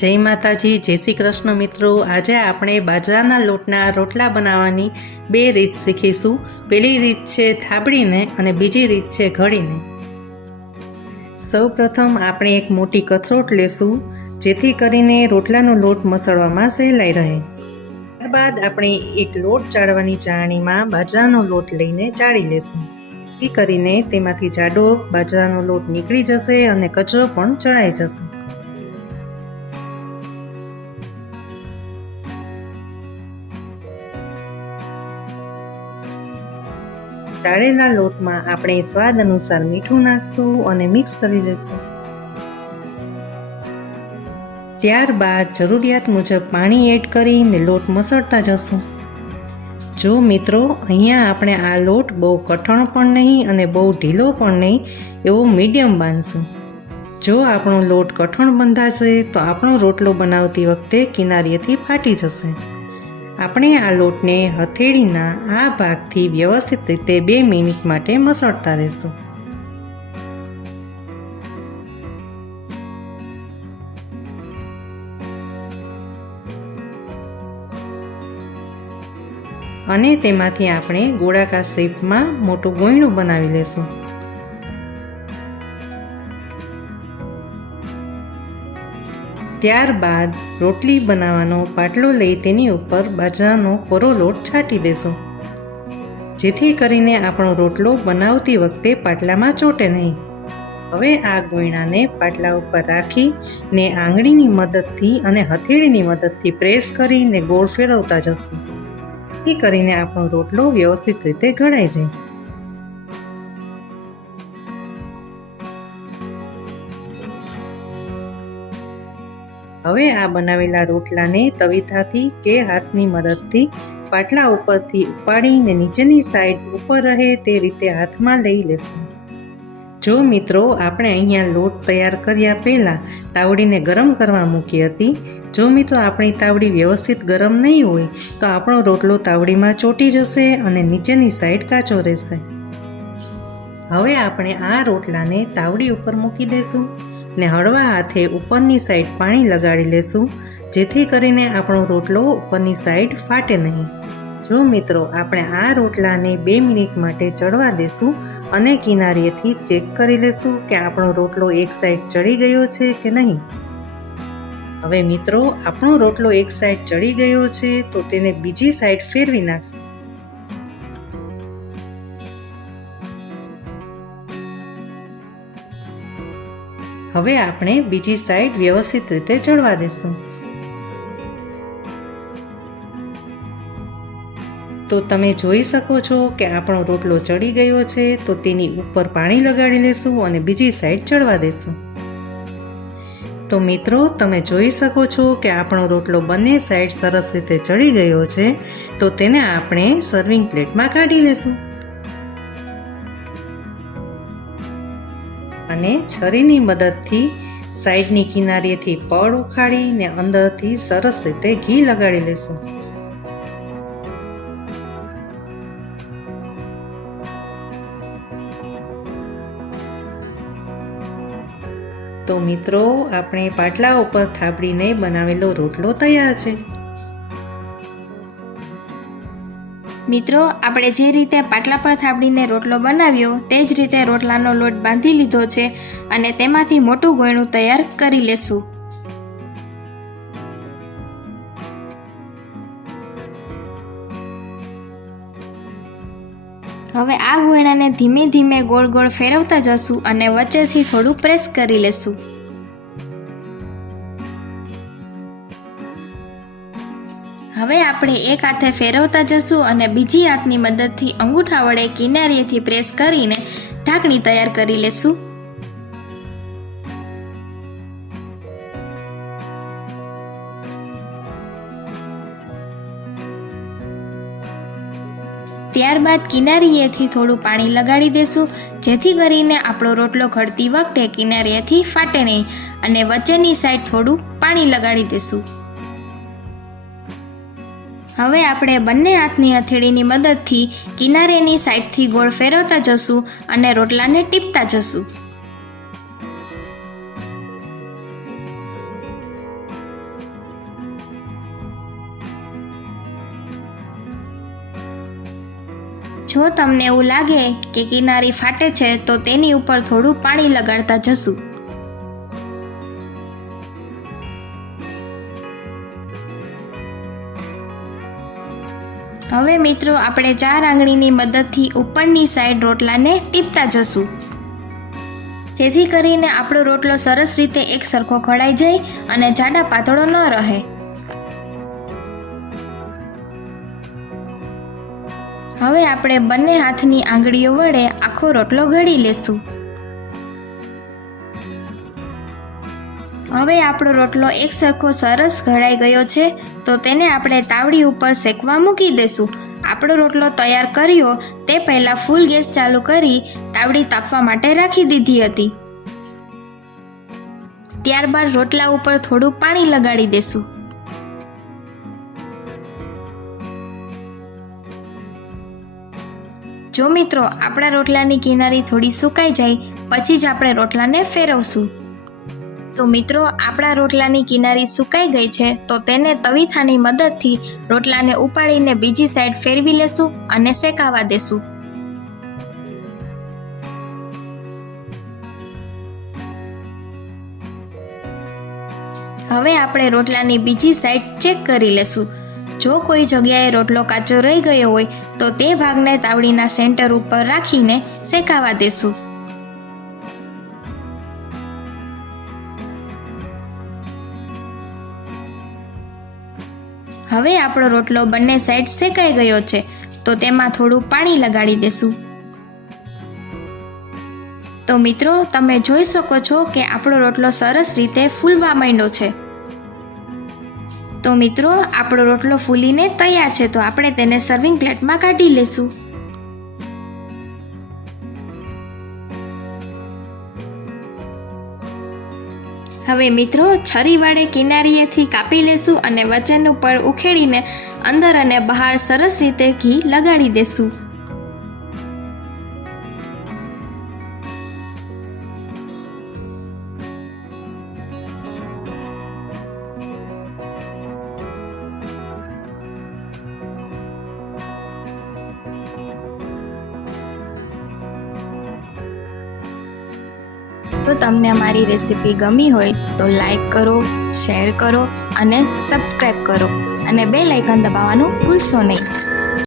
જય માતાજી, જય શ્રી કૃષ્ણ મિત્રો। આજે આપણે બાજરાના લોટના રોટલા બનાવવાની બે રીત શીખીશું। પહેલી રીત છે થાબડીને અને બીજી રીત છે ઘડીને। સૌપ્રથમ આપણે એક મોટી કથરોટ લેશું, જેથી કરીને રોટલાનો લોટ મસળવામાં સહેલાઈ રહે। ત્યારબાદ આપણે એક લોટ ચાળવાની ચાળણીમાં બાજરાનો લોટ લઈને ચાળી લેશું, જેથી કરીને તેમાંથી જાડો બાજરાનો લોટ નીકળી જશે અને કચરો પણ ચડાઈ જશે। ચાળેલા લોટમાં આપણે સ્વાદ અનુસાર મીઠું નાખશું અને મિક્સ કરી લેશું। ત્યારબાદ જરૂરિયાત મુજબ પાણી એડ કરીને લોટ મસળતા જશું। જો મિત્રો, અહીંયા આપણે આ લોટ બહુ કઠણ પણ નહીં અને બહુ ઢીલો પણ નહીં, એવો મીડિયમ બાંધશું। જો આપણો લોટ કઠણ બંધાશે તો આપણો રોટલો બનાવતી વખતે કિનારીએથી ફાટી જશે। આપણે આ લોટને હથેળીના આ ભાગથી વ્યવસ્થિત રીતે 2 મિનિટ માટે મસળતા રહેશું। અને તેમાંથી આપણે ગોળાકાર શેપમાં મોટું ગોયણું બનાવી લેશું। ત્યારબાદ રોટલી બનાવવાનો પાટલો લઈ તેની ઉપર બાજરાનો કોરો લોટ છાંટી દેશું, જેથી કરીને આપણો રોટલો બનાવતી વખતે પાટલામાં ચોંટે નહીં। હવે આ ગોયણાને પાટલા ઉપર રાખીને આંગળીની મદદથી અને હથેળીની મદદથી પ્રેસ કરીને ગોળ ફેરવતા જશું, જેથી કરીને આપણો રોટલો વ્યવસ્થિત રીતે ઘડાઈ જાય। હવે આ બનાવેલા રોટલાને તવીથાથી કે હાથની મદદથી પાટલા ઉપરથી ઉપાડીને નીચેની સાઈડ ઉપર રહે તે રીતે હાથમાં લઈ લેશું। જો મિત્રો, આપણે અહીંયા લોટ તૈયાર કર્યા પહેલાં તાવડીને ગરમ કરવા મૂકી હતી। જો મિત્રો આપણી તાવડી વ્યવસ્થિત ગરમ નહીં હોય તો આપણો રોટલો તાવડીમાં ચોંટી જશે અને નીચેની સાઈડ કાચો રહેશે। હવે આપણે આ રોટલાને તાવડી ઉપર મૂકી દઈશું ને હળવા હાથે ઉપરની સાઈડ પાણી લગાડી લેશું, જેથી કરીને આપણો રોટલો ઉપરની સાઈડ ફાટે નહીં। જો મિત્રો, આપણે આ રોટલાને 2 મિનિટ માટે ચડવા દેશું અને કિનારીએથી ચેક કરી લેશું કે આપણો રોટલો એક સાઈડ ચડી ગયો છે કે નહીં। હવે મિત્રો, આપણો રોટલો એક સાઈડ ચડી ગયો છે તો તેને બીજી સાઈડ ફેરવી નાખશું। હવે આપણે બીજી સાઈડ વ્યવસ્થિત રીતે ચડવા દેશું। તો તમે જોઈ શકો છો કે આપણો રોટલો ચડી ગયો છે, તો તેની ઉપર પાણી લગાડી લેશું અને બીજી સાઈડ ચડવા દેશું। તો મિત્રો, તમે જોઈ શકો છો કે આપણો રોટલો બંને સાઈડ સરસ રીતે ચડી ગયો છે, તો તેને આપણે સર્વિંગ પ્લેટમાં કાઢી લેશું અને છરીની મદદથી સાઈડની કિનારીએથી પડ ઉખાડીને અંદરથી સરસ રીતે ઘી લગાડી લેશું। તો મિત્રો, આપણે પાટલા ઉપર થાબડીને બનાવેલો રોટલો તૈયાર છે। મિત્રો, આપણે જે રીતે પાટલા પર થાબડીને રોટલો બનાવ્યો તે જ રીતે રોટલાનો લોટ બાંધી લીધો છે અને તેમાંથી મોટું ગોયણું તૈયાર કરી લેશું। હવે આ ગોયણાને ધીમે ધીમે ગોળ ગોળ ફેરવતા જશું અને વચ્ચેથી થોડું પ્રેસ કરી લેશું। હવે આપણે એક હાથે ફેરવતા જશું અને બીજી હાથની મદદથી અંગૂઠા વડે કિનારીએથી પ્રેસ કરીને ઢાંકણી તૈયાર કરી લેશું। ત્યારબાદ કિનારીએથી થોડું પાણી લગાડી દેશું, જેથી કરીને આપણો રોટલો ઘડતી વખતે કિનારીએથી ફાટે નહીં અને વચ્ચેની સાઈડ થોડું પાણી લગાડી દેશું। હવે આપણે બંને હાથની હથેળીની મદદથી કિનારેની સાઈડથી ગોળ ફેરવતા જશું અને રોટલાને ટીપતા જશું। જો તમને એવું લાગે કે કિનારી ફાટે છે તો તેની ઉપર થોડું પાણી લગાડતા જશું. હવે મિત્રો આપણે 4 આંગળીની મદદથી ઉપરની સાઈડ રોટલાને ટીપતા જશું, જેથી કરીને આપણો રોટલો સરસ રીતે એક સરખો ખડાઈ જાય અને જાડા પાતળો ન રહે. હવે આપણે બંને હાથની આંગળીઓ વડે આખો રોટલો ઘડી લેશું. હવે આપણો રોટલો એક સરખો સરસ ઘડાઈ ગયો છે તો તેને આપણે તાવડી ઉપર શેકવા મૂકી દેશું. આપણો રોટલો તૈયાર કર્યો તે પહેલાં ફૂલ ગેસ ચાલુ કરી તાવડી તાપવા માટે રાખી દીધી હતી. ત્યારબાદ રોટલા ઉપર થોડું પાણી લગાડી દેશું. જો મિત્રો આપણા રોટલાની કિનારી થોડી સુકાઈ જાય પછી જ આપણે રોટલાને ફેરવશું. તો મિત્રો આપણા રોટલાની કિનારી સુકાઈ ગઈ છે તો તેને તવીથાની મદદથી રોટલાને ઉપાડીને બીજી સાઈડ ફેરવી લેશું અને શેકાવા દેશું. હવે આપણે રોટલાની બીજી સાઈડ ચેક કરી લેશું. જો કોઈ જગ્યાએ રોટલો કાચો રહી ગયો હોય તો તે ભાગને તાવડીના સેન્ટર ઉપર રાખીને શેકાવા દેશું. હવે આપણો રોટલો બંને સાઈડ શેકાઈ ગયો છે તો તેમાં થોડું પાણી લગાડી દેશું. તો મિત્રો તમે જોઈ શકો છો કે આપણો રોટલો સરસ રીતે ફૂલવા માંડ્યો છે. તો મિત્રો આપણો રોટલો ફૂલીને તૈયાર છે તો આપણે તેને સર્વિંગ પ્લેટમાં કાઢી લેશું. હવે મિત્રો છરી વડે કિનારીએથી કાપી લેશું અને વચ્ચેનું પડ ઉખેડીને અંદર અને બહાર સરસ રીતે ઘી લગાડી દેશું. તો તમને અમારી રેસીપી ગમી હોય તો લાઈક કરો, શેર કરો અને સબસ્ક્રાઈબ કરો અને બેલ આઇકન દબાવવાનું ભૂલશો નહીં.